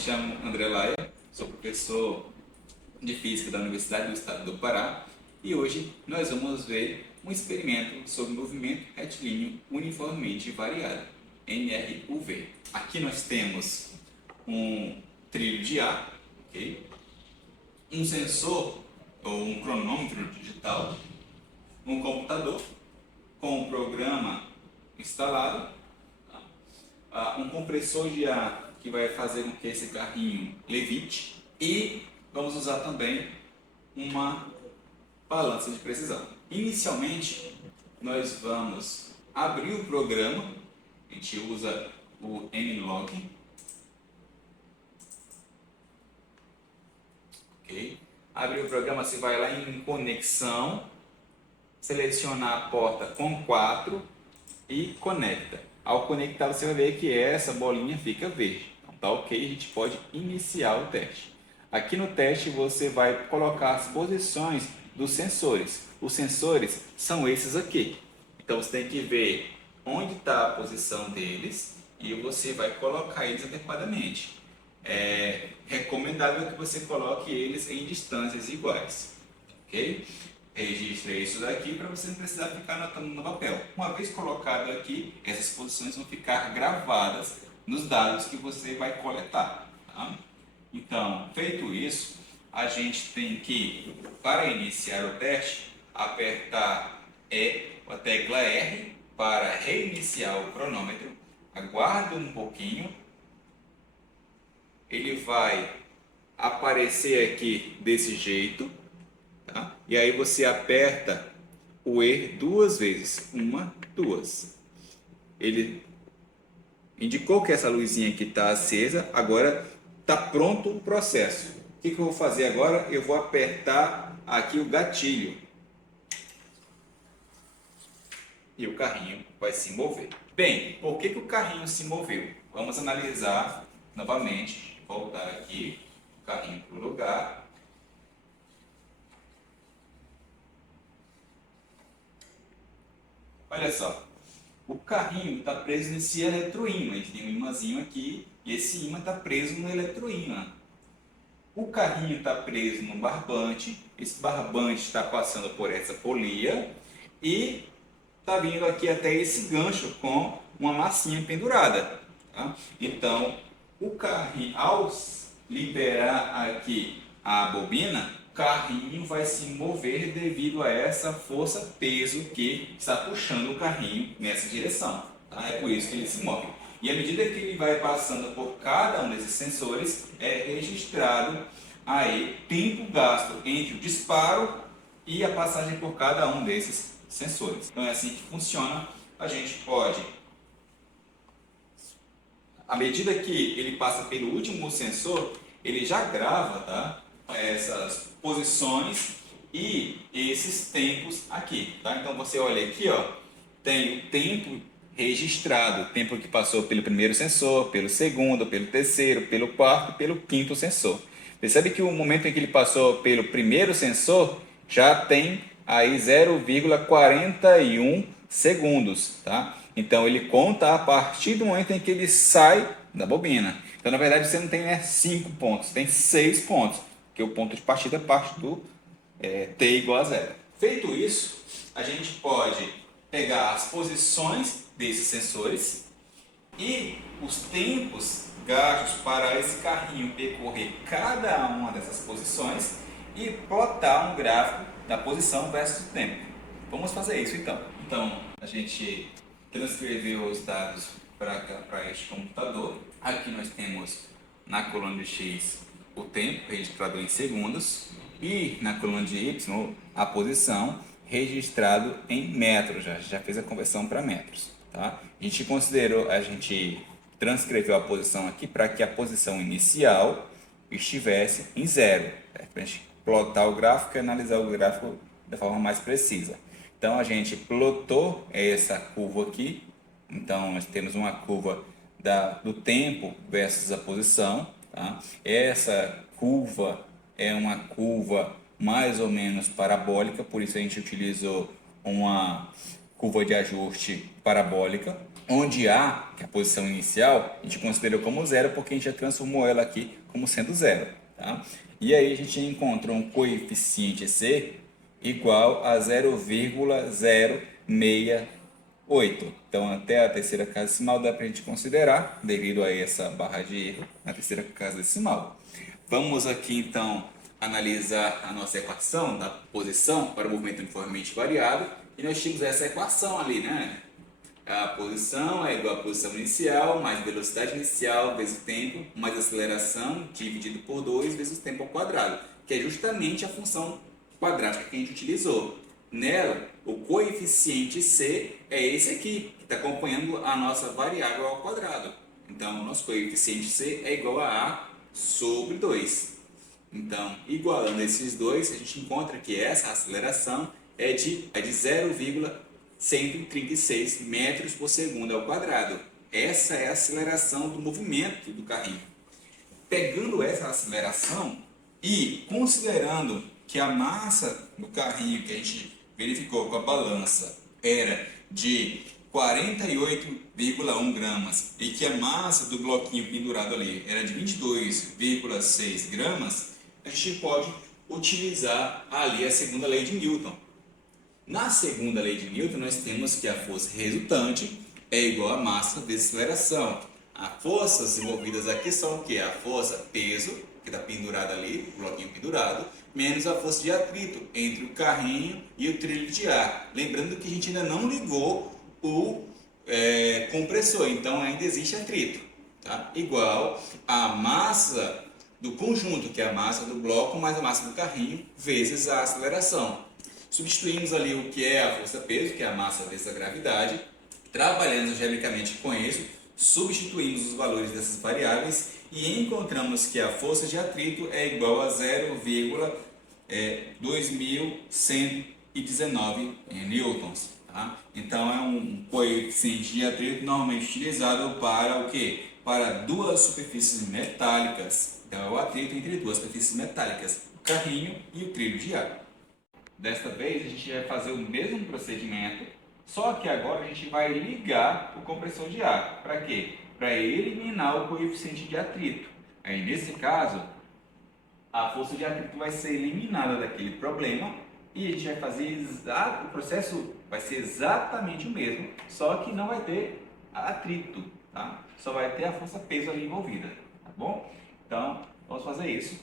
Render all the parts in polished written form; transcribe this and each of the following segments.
chamo André Laia, sou professor de Física da Universidade do Estado do Pará e hoje nós vamos ver um experimento sobre movimento retilíneo uniformemente variado, MRUV. Aqui nós temos um trilho de ar, okay? Um sensor ou um cronômetro digital, um computador com um programa instalado, um compressor de ar que vai fazer com que esse carrinho levite e vamos usar também uma balança de precisão. Inicialmente, nós vamos abrir o programa, a gente usa o Mlog, ok? Abrir o programa, você vai lá em conexão, selecionar a porta com 4 e conecta. Ao conectar, você vai ver que essa bolinha fica verde. Então tá ok, a gente pode iniciar o teste. Aqui no teste você vai colocar as posições dos sensores. Os sensores são esses aqui. Então você tem que ver onde está a posição deles e você vai colocar eles adequadamente. É recomendável que você coloque eles em distâncias iguais, ok? Registre isso daqui para você não precisar ficar anotando no papel. Uma vez colocado aqui, essas posições vão ficar gravadas nos dados que você vai coletar, tá? Então, feito isso, a gente tem que, para iniciar o teste, apertar a tecla R para reiniciar o cronômetro. Aguarda um pouquinho. Ele vai aparecer aqui desse jeito, tá? E aí você aperta o E duas vezes, 1, 2. Ele indicou que essa luzinha aqui está acesa, agora está pronto o processo. O que eu vou fazer agora? Eu vou apertar aqui o gatilho e o carrinho vai se mover. Bem, por que o carrinho se moveu? Vamos analisar novamente. Voltar aqui, o carrinho para o lugar. Olha só, o carrinho está preso nesse eletroímã. A gente tem um imãzinho aqui e esse imã está preso no eletroímã. O carrinho está preso no barbante, esse barbante está passando por essa polia e está vindo aqui até esse gancho com uma massinha pendurada. Tá? Então, o carrinho, ao liberar aqui a bobina, o carrinho vai se mover devido a essa força-peso que está puxando o carrinho nessa direção. Tá? É por isso que ele se move. E à medida que ele vai passando por cada um desses sensores, é registrado aí tempo gasto entre o disparo e a passagem por cada um desses sensores. Então é assim que funciona. A gente pode, à medida que ele passa pelo último sensor, ele já grava, tá, essas posições e esses tempos aqui. Tá? Então você olha aqui, ó, tem o tempo registrado, o tempo que passou pelo primeiro sensor, pelo segundo, pelo terceiro, pelo quarto e pelo quinto sensor. Percebe que o momento em que ele passou pelo primeiro sensor já tem aí 0,41 segundos. Tá? Então ele conta a partir do momento em que ele sai da bobina. Então na verdade você não tem 5 pontos, tem 6 pontos, porque o ponto de partida parte do t igual a 0. Feito isso, a gente pode pegar as posições desses sensores e os tempos gastos para esse carrinho percorrer cada uma dessas posições e plotar um gráfico da posição versus o tempo. Vamos fazer isso então. Então a gente transcreveu os dados para este computador. Aqui nós temos na coluna de X o tempo registrado em segundos e na coluna de Y a posição registrado em metros. Já fez a conversão para metros. Tá? A gente transcreveu a posição aqui para que a posição inicial estivesse em 0, para a gente plotar o gráfico e analisar o gráfico da forma mais precisa. Então a gente plotou essa curva aqui. Então nós temos uma curva do tempo versus a posição. Tá? Essa curva é uma curva mais ou menos parabólica, por isso a gente utilizou uma curva de ajuste parabólica. onde A, que é a posição inicial, a gente considerou como zero porque a gente já transformou ela aqui como sendo zero. Tá? E aí a gente encontrou um coeficiente C igual a 0,068. Então, até a terceira casa decimal dá para a gente considerar, devido a essa barra de erro, na terceira casa decimal. Vamos aqui, então, analisar a nossa equação da posição para o movimento uniformemente variado. E nós tínhamos essa equação ali, né? A posição é igual à posição inicial, mais velocidade inicial vezes o tempo, mais aceleração dividido por 2 vezes o tempo ao quadrado, que é justamente a função quadrática que a gente utilizou. Nela, o coeficiente C é esse aqui, que está acompanhando a nossa variável ao quadrado. Então, o nosso coeficiente C é igual a A sobre 2. Então, igualando esses dois, a gente encontra que essa aceleração é de 0,136 metros por segundo ao quadrado. Essa é a aceleração do movimento do carrinho. Pegando essa aceleração e considerando que a massa do carrinho que a gente verificou com a balança era de 48,1 gramas e que a massa do bloquinho pendurado ali era de 22,6 gramas, a gente pode utilizar ali a segunda lei de Newton. Na segunda lei de Newton, nós temos que a força resultante é igual a massa vezes aceleração. As forças envolvidas aqui são o que? A força peso, que está pendurada ali, o bloquinho pendurado, menos a força de atrito entre o carrinho e o trilho de ar. Lembrando que a gente ainda não ligou o compressor, então ainda existe atrito. Tá? Igual a massa do conjunto, que é a massa do bloco mais a massa do carrinho, vezes a aceleração. Substituímos ali o que é a força-peso, que é a massa vezes a gravidade, trabalhando genericamente com isso, substituímos os valores dessas variáveis e encontramos que a força de atrito é igual a 0,2119 newtons. Tá? Então é um coeficiente de atrito normalmente utilizado para o quê? Para duas superfícies metálicas. Então é o atrito entre duas superfícies metálicas, o carrinho e o trilho de ar. Desta vez a gente vai fazer o mesmo procedimento, só que agora a gente vai ligar o compressor de ar. Para quê? Para eliminar o coeficiente de atrito. Aí nesse caso, a força de atrito vai ser eliminada daquele problema e a gente vai fazer o processo vai ser exatamente o mesmo, só que não vai ter atrito, tá? Só vai ter a força peso ali envolvida, tá bom? Então, vamos fazer isso.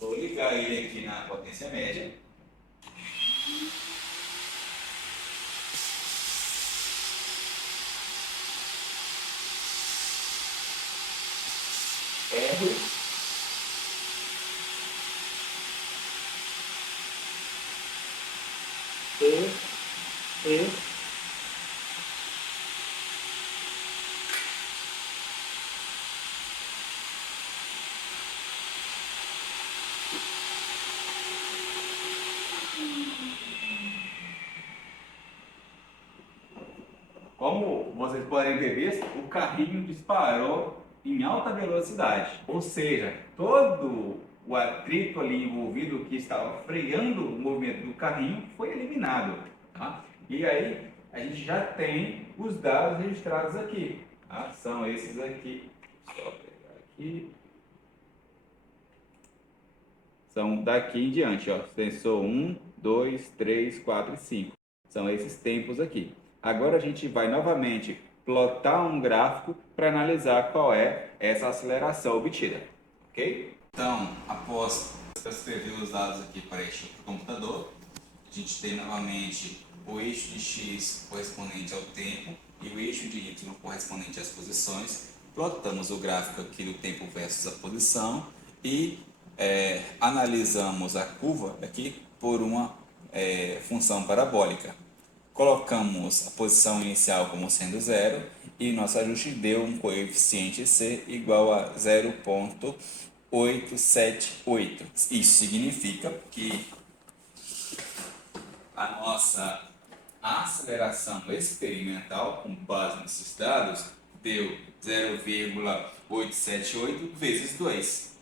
Vou ligar ele aqui na potência média. R. E. Como vocês podem ver, o carrinho disparou em alta velocidade, ou seja, todo o atrito ali envolvido que estava freando o movimento do carrinho foi eliminado. Tá? E aí a gente já tem os dados registrados aqui. Tá? São esses aqui. Só pegar aqui. São daqui em diante, ó. Sensor 1, 2, 3, 4 e 5. São esses tempos aqui. Agora a gente vai novamente plotar um gráfico para analisar qual é essa aceleração obtida, ok? Então, após transcrever os dados aqui para este computador, a gente tem novamente o eixo de x correspondente ao tempo e o eixo de y correspondente às posições. Plotamos o gráfico aqui do tempo versus a posição e analisamos a curva aqui por uma função parabólica. Colocamos a posição inicial como sendo zero e nosso ajuste deu um coeficiente C igual a 0,878. Isso significa que a nossa aceleração experimental, com base nesses dados, deu 0,878 vezes 2.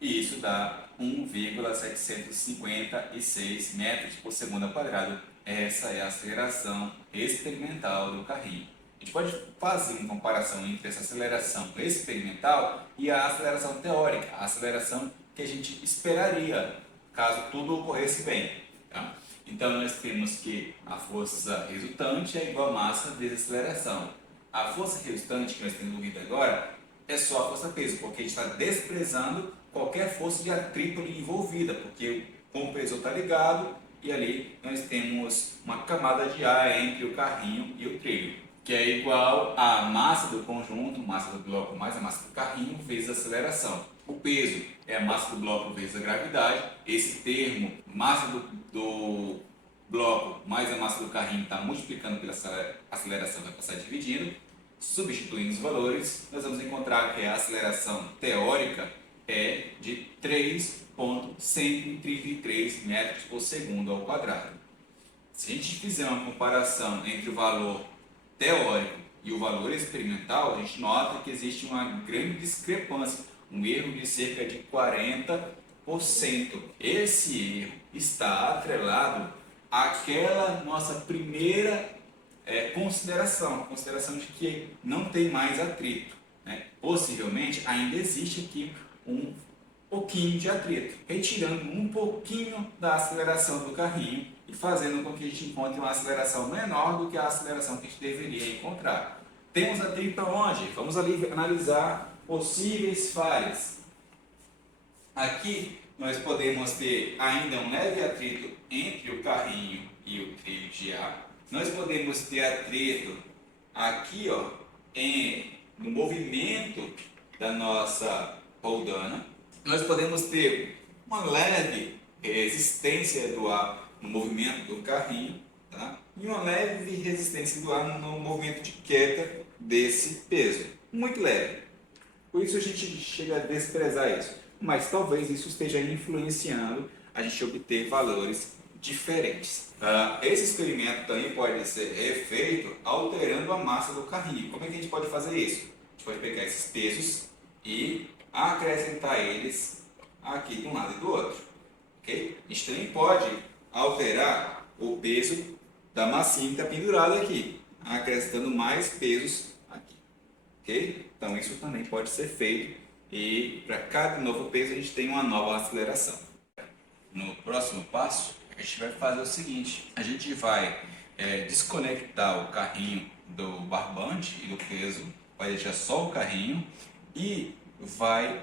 E isso dá 1,756 metros por segundo ao quadrado, essa é a aceleração experimental do carrinho. A gente pode fazer uma comparação entre essa aceleração experimental e a aceleração teórica, a aceleração que a gente esperaria caso tudo ocorresse bem. Tá? Então, nós temos que a força resultante é igual a massa vezes aceleração. A força resultante que nós temos envolvida agora é só a força-peso, porque a gente está desprezando qualquer força de atrito envolvida, porque o compressor está ligado e ali nós temos uma camada de ar entre o carrinho e o trilho, que é igual à massa do conjunto, massa do bloco mais a massa do carrinho, vezes a aceleração. O peso é a massa do bloco vezes a gravidade. Esse termo, massa do bloco mais a massa do carrinho, está multiplicando pela aceleração, vai passar dividindo. Substituindo os valores, nós vamos encontrar que a aceleração teórica é de 3,133 metros por segundo ao quadrado. Se a gente fizer uma comparação entre o valor teórico e o valor experimental, a gente nota que existe uma grande discrepância, um erro de cerca de 40%. Esse erro está atrelado àquela nossa primeira consideração de que não tem mais atrito. Né? Possivelmente ainda existe aqui um pouquinho de atrito, retirando um pouquinho da aceleração do carrinho e fazendo com que a gente encontre uma aceleração menor do que a aceleração que a gente deveria encontrar. Temos atrito aonde? Vamos ali analisar possíveis falhas. Aqui nós podemos ter ainda um leve atrito entre o carrinho e o trilho de ar. Nós podemos ter atrito aqui, ó, no movimento da nossa roldana. Nós podemos ter uma leve resistência do ar no movimento do carrinho, tá? E uma leve resistência do ar no movimento de queda desse peso. Muito leve. Por isso a gente chega a desprezar isso. Mas talvez isso esteja influenciando a gente obter valores diferentes. Esse experimento também pode ser feito alterando a massa do carrinho. Como é que a gente pode fazer isso? A gente pode pegar esses pesos e acrescentar eles aqui de um lado e do outro. Okay? A gente também pode alterar o peso da massinha que está pendurada aqui, acrescentando mais pesos aqui. Okay? Então isso também pode ser feito e para cada novo peso a gente tem uma nova aceleração. No próximo passo, a gente vai fazer o seguinte: a gente vai desconectar o carrinho do barbante e do peso, vai deixar só o carrinho e vai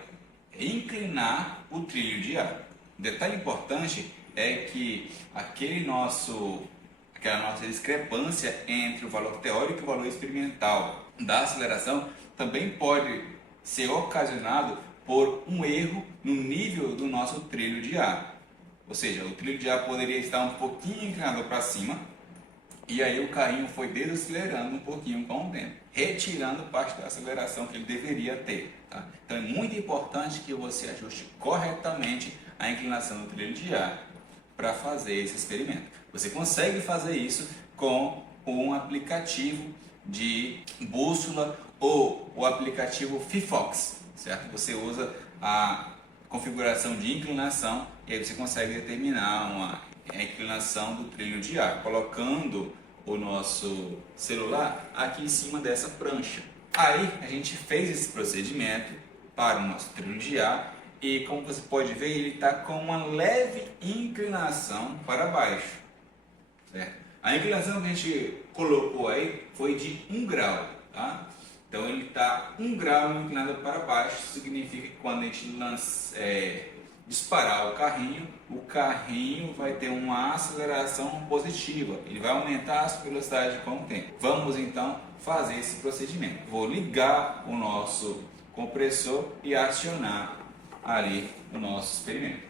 inclinar o trilho de ar. Um detalhe importante é que aquela nossa discrepância entre o valor teórico e o valor experimental da aceleração também pode ser ocasionado por um erro no nível do nosso trilho de ar. Ou seja, o trilho de ar poderia estar um pouquinho inclinado para cima e aí o carrinho foi desacelerando um pouquinho com o tempo, retirando parte da aceleração que ele deveria ter. Tá? Então é muito importante que você ajuste corretamente a inclinação do trilho de ar para fazer esse experimento. Você consegue fazer isso com um aplicativo de bússola ou o aplicativo FIFOX, certo? Você usa a configuração de inclinação e aí você consegue determinar a inclinação do trilho de ar, colocando o nosso celular aqui em cima dessa prancha. Aí a gente fez esse procedimento para o nosso trilho de ar e, como você pode ver, ele está com uma leve inclinação para baixo, certo? A inclinação que a gente colocou aí foi de 1 grau, tá? Então ele está 1 grau inclinado para baixo. Significa que quando a gente disparar o carrinho vai ter uma aceleração positiva, ele vai aumentar a sua velocidade com o tempo. Vamos então fazer esse procedimento. Vou ligar o nosso compressor e acionar ali o nosso experimento.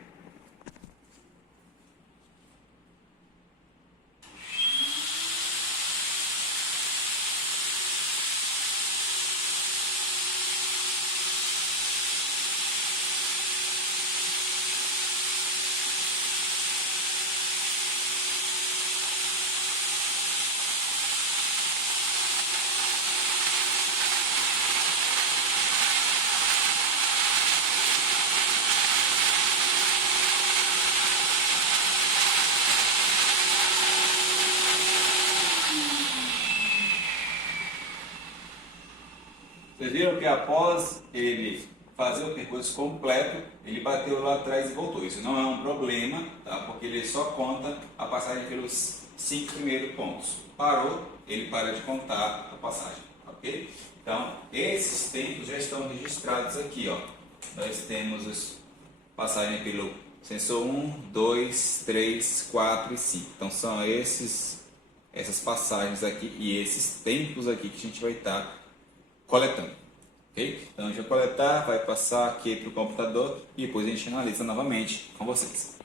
Vocês viram que após ele fazer o percurso completo, ele bateu lá atrás e voltou. Isso não é um problema, tá? Porque ele só conta a passagem pelos 5 primeiros pontos. Parou, ele para de contar a passagem, ok? Então, esses tempos já estão registrados aqui, ó. Nós temos as passagens pelo sensor 1, 2, 3, 4 e 5. Então, são essas passagens aqui e esses tempos aqui que a gente vai estar coletando. Okay? Então a gente vai coletar, vai passar aqui para o computador e depois a gente analisa novamente com vocês.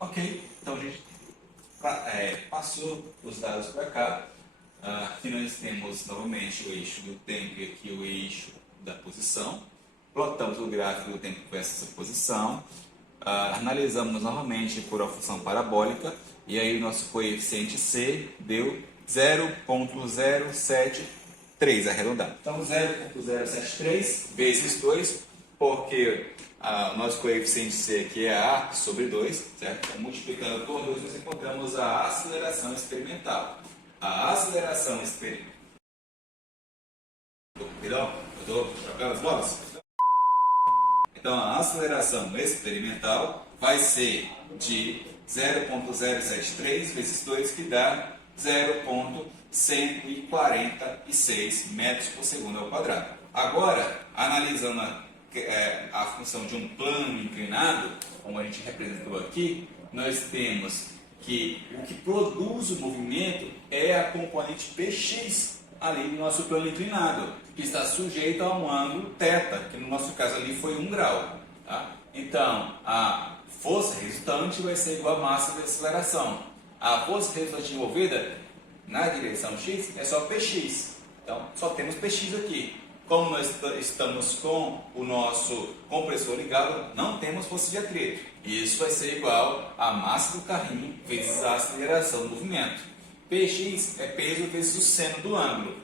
Ok, então a gente passou os dados para cá. Aqui nós temos novamente o eixo do tempo e aqui o eixo da posição. Plotamos o gráfico do tempo versus essa posição. Analisamos novamente por uma função parabólica e aí o nosso coeficiente C deu 0,073 arredondado. Então 0,073 vezes 2, porque o nosso coeficiente C aqui é A sobre 2, certo? Então, multiplicando por 2 nós encontramos a aceleração experimental. A aceleração experimental... Perdão, eu estou trocando as bolas? Então a aceleração experimental vai ser de 0,073 vezes 2, que dá 0,146 metros por segundo ao quadrado. Agora, analisando a função de um plano inclinado, como a gente representou aqui, nós temos que o que produz o movimento é a componente Px ali no nosso plano inclinado, que está sujeito a um ângulo θ, que no nosso caso ali foi 1 grau. Tá? Então, a força resultante vai ser igual à massa de aceleração. A força resultante envolvida na direção x é só Px. Então, só temos Px aqui. Como nós estamos com o nosso compressor ligado, não temos força de atrito. Isso vai ser igual à massa do carrinho vezes a aceleração do movimento. Px é peso vezes o seno do ângulo,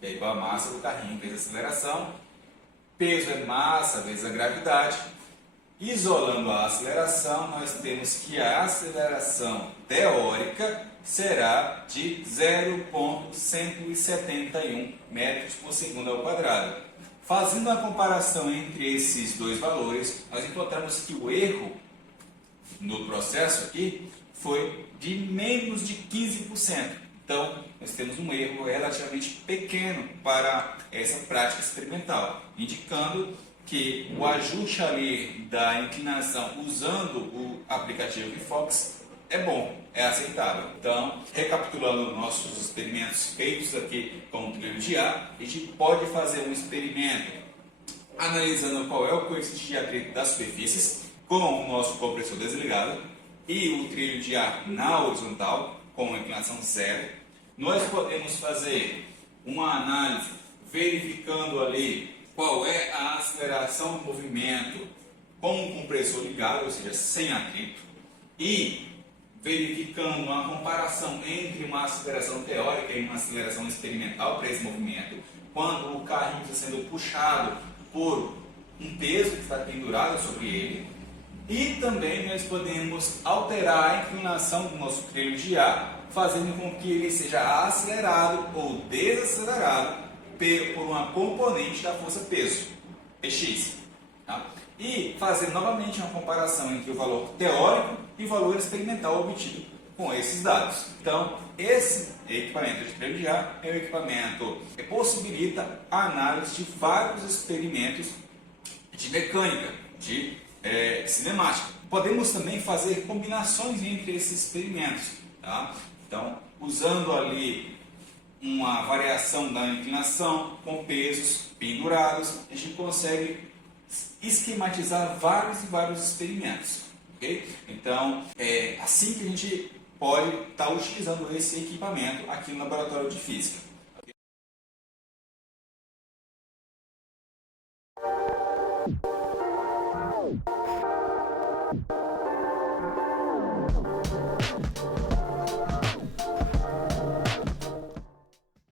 que é igual à massa do carrinho vezes a aceleração. Peso é massa vezes a gravidade. Isolando a aceleração, nós temos que a aceleração teórica será de 0,171 metros por segundo ao quadrado. Fazendo a comparação entre esses dois valores, nós encontramos que o erro no processo aqui foi de menos de 15%. Então, nós temos um erro relativamente pequeno para essa prática experimental, indicando que o ajuste ali da inclinação usando o aplicativo VFox é bom, é aceitável. Então, recapitulando nossos experimentos feitos aqui com o trilho de ar, a gente pode fazer um experimento analisando qual é o coeficiente de atrito das superfícies com o nosso compressor desligado e o trilho de ar na horizontal com uma inclinação zero. Nós podemos fazer uma análise verificando ali qual é a aceleração do movimento com o compressor ligado, ou seja, sem atrito, e verificando uma comparação entre uma aceleração teórica e uma aceleração experimental para esse movimento, quando o carrinho está sendo puxado por um peso que está pendurado sobre ele, e também nós podemos alterar a inclinação do nosso trilho de ar, fazendo com que ele seja acelerado ou desacelerado por uma componente da força peso, Px. Tá? E fazer novamente uma comparação entre o valor teórico e o valor experimental obtido com esses dados. Então, esse equipamento de trilho de ar é um equipamento que possibilita a análise de vários experimentos de mecânica, de cinemática. Podemos também fazer combinações entre esses experimentos. Tá? Então, usando ali uma variação da inclinação com pesos pendurados, a gente consegue esquematizar vários e vários experimentos. Okay? Então, é assim que a gente pode estar utilizando esse equipamento aqui no laboratório de física.